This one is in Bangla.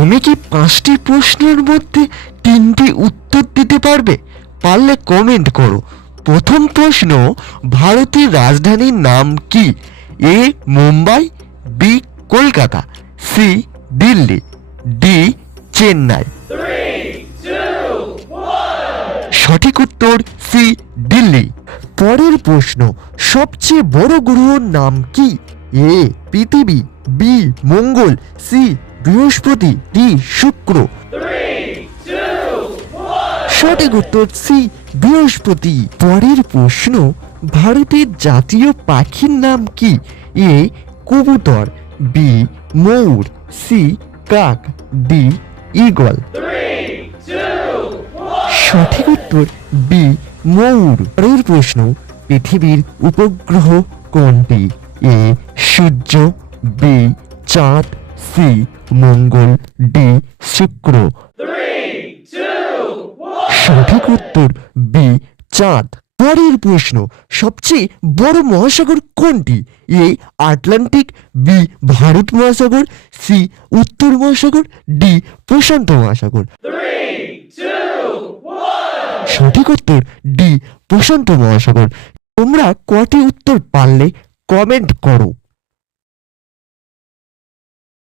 তুমি কি 5টি প্রশ্নের মধ্যে 3টি উত্তর দিতে পারবে? পারলে কমেন্ট করো। প্রথম প্রশ্ন, ভারতের রাজধানীর নাম কি? A Mumbai, B Kolkata, C Delhi, D Chennai. সঠিক উত্তর সি দিল্লি। পরের প্রশ্ন, সবচেয়ে বড় গ্রহর নাম কি? এ পৃথিবী, বি মঙ্গল, সি বৃহস্পতি, ডি শুক্র। সঠিক উত্তর সি বৃহস্পতি। পরের প্রশ্ন, ভারতের জাতীয় পাখির নাম কি? এ কবুতর, বি ময়ূর, সি কাক, ডি ঈগল। সঠিক উত্তর বি ময়ূর। পরের প্রশ্ন, পৃথিবীর উপগ্রহ কোনটি? এ সূর্য, বি চাঁদ, সি মঙ্গল, ডি শুক্র। সঠিক উত্তর বি চাঁদ। পরের প্রশ্ন, সবচেয়ে বড় মহাসাগর কোনটি? এ আটলান্টিক, বি ভারত মহাসাগর, সি উত্তর মহাসাগর, ডি প্রশান্ত মহাসাগর। সঠিক উত্তর ডি প্রশান্ত মহাসাগর। তোমরা কটি উত্তর পারলে কমেন্ট করো।